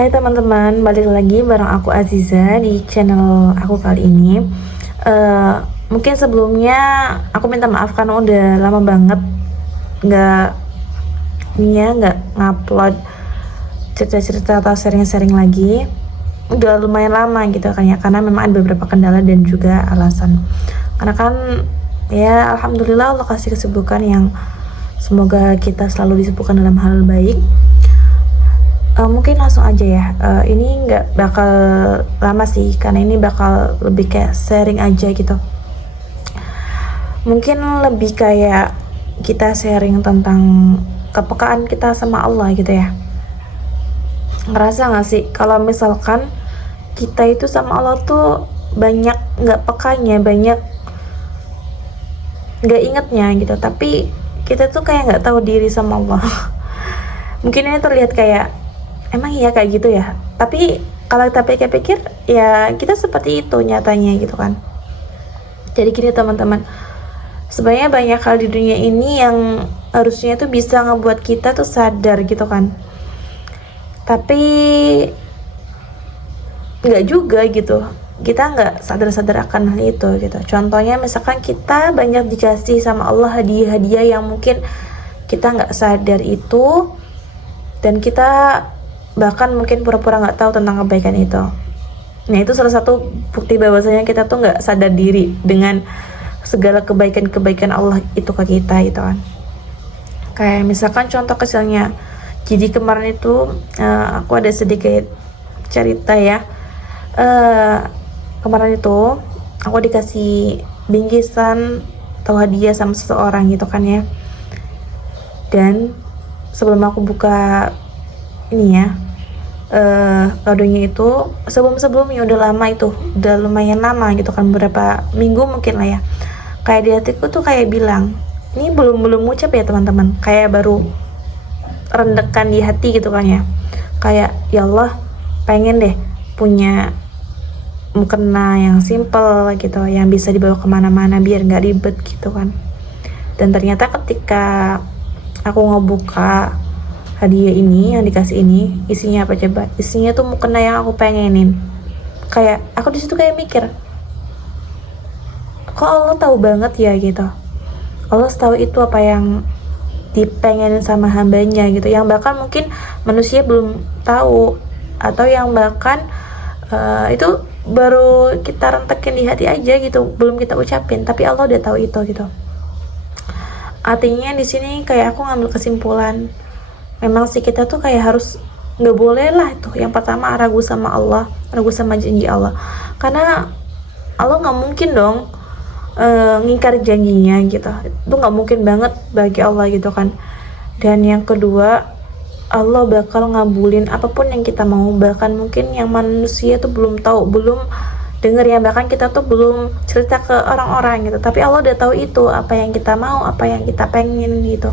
Hai teman-teman, balik lagi bareng aku Aziza di channel aku kali ini. Eh, Mungkin sebelumnya aku minta maaf karena udah lama banget nggak nggak ngupload cerita-cerita atau sharing-sharing lagi. Udah lumayan lama gitu kan ya, karena memang ada beberapa kendala dan juga alasan. Karena kan ya alhamdulillah Allah kasih kesibukan yang semoga kita selalu disibukkan dalam hal baik. Mungkin langsung aja ya. Ini nggak bakal lama sih, karena ini bakal lebih kayak sharing aja gitu. Mungkin lebih kayak kita sharing tentang kepekaan kita sama Allah gitu ya. Ngerasa nggak sih kalau misalkan kita itu sama Allah tuh banyak nggak pekanya, banyak nggak ingetnya gitu. Tapi kita tuh kayak nggak tahu diri sama Allah. Mungkin ini terlihat kayak emang iya kayak gitu ya, tapi kalau kita pikir-pikir ya kita seperti itu nyatanya gitu kan. Jadi gini teman-teman, sebenarnya banyak hal di dunia ini yang harusnya tuh bisa ngebuat kita tuh sadar gitu kan, tapi nggak juga gitu, kita nggak sadar-sadar akan hal itu gitu. Contohnya misalkan kita banyak dikasih sama Allah hadiah-hadiah yang mungkin kita nggak sadar itu, dan kita bahkan mungkin pura-pura nggak tahu tentang kebaikan itu. Nah itu salah satu bukti bahwasanya kita tuh nggak sadar diri dengan segala kebaikan-kebaikan Allah itu ke kita gitu kan. Kayak misalkan contoh kecilnya, jadi kemarin itu aku ada sedikit cerita ya. Kemarin itu aku dikasih bingkisan atau hadiah sama seseorang gitu kan ya. Dan sebelum aku buka ini ya, kadonya itu sebelumnya udah lama, itu udah lumayan lama gitu kan, beberapa minggu mungkin lah ya. Kayak di hatiku tuh kayak bilang, ini belum ucap ya teman-teman, kayak baru rendekan di hati gitu kan ya. Kayak ya Allah, pengen deh punya mukena yang simple gitu, yang bisa dibawa kemana-mana biar nggak ribet gitu kan. Dan ternyata ketika aku ngebuka hadiah ini yang dikasih ini, isinya apa coba? Isinya tuh mukena yang aku pengenin. Kayak aku di situ kayak mikir, kok Allah tahu banget ya gitu. Allah tahu itu apa yang dipengenin sama hambanya gitu, yang bahkan mungkin manusia belum tahu, atau yang bahkan itu baru kita rentekin di hati aja gitu, belum kita ucapin, tapi Allah udah tahu itu gitu. Artinya di sini kayak aku ngambil kesimpulan, memang sih kita tuh kayak harus nggak boleh lah itu yang pertama ragu sama Allah, ragu sama janji Allah, karena Allah nggak mungkin dong ngingkar janjinya gitu, itu nggak mungkin banget bagi Allah gitu kan. Dan yang kedua, Allah bakal ngabulin apapun yang kita mau, bahkan mungkin yang manusia tuh belum tahu, belum denger ya, bahkan kita tuh belum cerita ke orang-orang gitu, tapi Allah udah tahu itu apa yang kita mau, apa yang kita pengen gitu.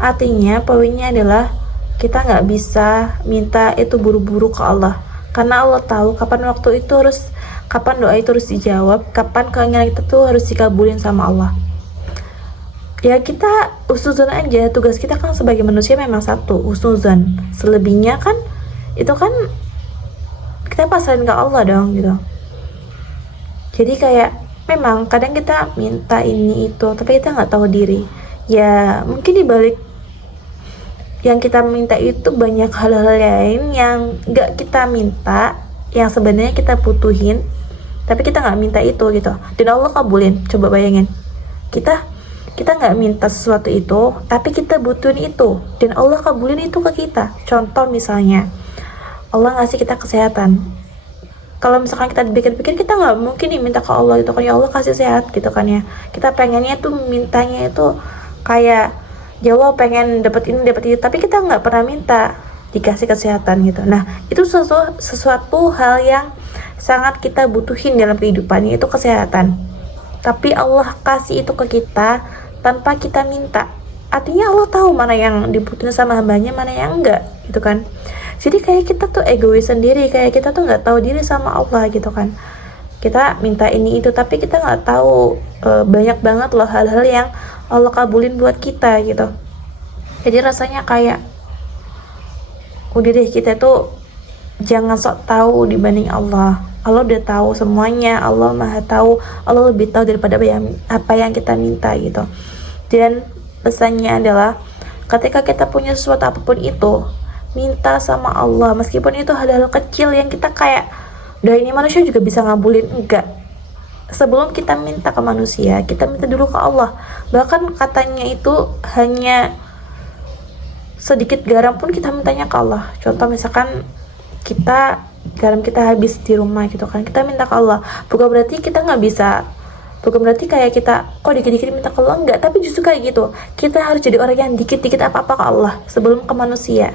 Artinya poinnya adalah kita nggak bisa minta itu buru-buru ke Allah, karena Allah tahu kapan waktu itu harus, kapan doa itu harus dijawab, kapan keinginan kita tuh harus dikabulin sama Allah. Ya kita husnuzon aja, tugas kita kan sebagai manusia memang satu, husnuzon. Selebihnya kan itu kan kita pasarin ke Allah dong gitu. Jadi kayak memang kadang kita minta ini itu, tapi kita nggak tahu diri. Ya mungkin dibalik yang kita minta itu banyak hal-hal lain yang nggak kita minta, yang sebenarnya kita butuhin, tapi kita nggak minta itu gitu, dan Allah kabulin. Coba bayangin, kita nggak minta sesuatu itu, tapi kita butuhin itu, dan Allah kabulin itu ke kita. Contoh misalnya, Allah ngasih kita kesehatan. Kalau misalkan kita pikir-pikir, kita nggak mungkin nih minta ke Allah itu kan, ya Allah kasih sehat gitu kan ya. Kita pengennya tuh mintanya itu kayak, ya Allah pengen dapat ini dapat itu, tapi kita nggak pernah minta dikasih kesehatan gitu. Nah itu sesuatu hal yang sangat kita butuhin dalam kehidupan, itu kesehatan, tapi Allah kasih itu ke kita tanpa kita minta. Artinya Allah tahu mana yang dibutuhin sama hambanya, mana yang enggak gitu kan. Jadi kayak kita tuh egois sendiri, kayak kita tuh nggak tahu diri sama Allah gitu kan. Kita minta ini itu, tapi kita nggak tahu banyak banget loh hal-hal yang Allah kabulin buat kita gitu. Jadi rasanya kayak udah deh, kita tuh jangan sok tahu dibanding Allah. Allah udah tahu semuanya, Allah maha tahu, Allah lebih tahu daripada apa yang kita minta gitu. Dan pesannya adalah ketika kita punya sesuatu apapun itu, minta sama Allah, meskipun itu hal-hal kecil yang kita kayak, udah ini manusia juga bisa ngabulin, enggak. Sebelum kita minta ke manusia, kita minta dulu ke Allah. Bahkan katanya itu hanya sedikit garam pun kita mintanya ke Allah. Contoh misalkan garam kita habis di rumah gitu kan, kita minta ke Allah, bukan berarti kita nggak bisa, bukan berarti kayak kita kok dikit-dikit minta ke Allah, enggak, tapi justru kayak gitu, kita harus jadi orang yang dikit-dikit apa-apa ke Allah sebelum ke manusia,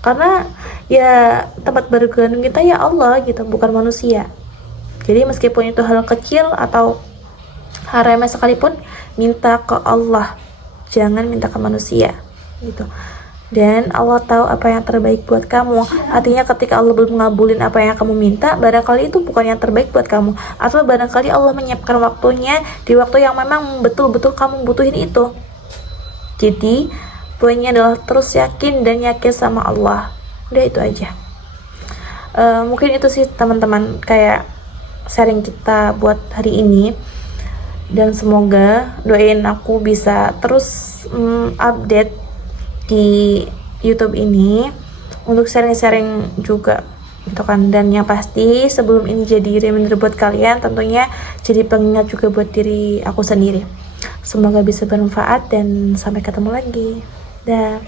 karena ya tempat bergantung kita ya Allah gitu, bukan manusia. Jadi meskipun itu hal kecil atau hal remeh sekalipun, minta ke Allah, jangan minta ke manusia gitu. Dan Allah tahu apa yang terbaik buat kamu. Artinya ketika Allah belum ngabulin apa yang kamu minta, barangkali itu bukan yang terbaik buat kamu, atau barangkali Allah menyiapkan waktunya di waktu yang memang betul-betul kamu butuhin itu. Jadi poinnya adalah terus yakin dan yakin sama Allah. Udah itu aja. Mungkin itu sih teman-teman, kayak sharing kita buat hari ini. Dan semoga doain aku bisa terus update di YouTube ini untuk sharing-sharing juga gitu kan. Dan yang pasti sebelum ini jadi reminder buat kalian, tentunya jadi pengingat juga buat diri aku sendiri. Semoga bisa bermanfaat dan sampai ketemu lagi. Dah.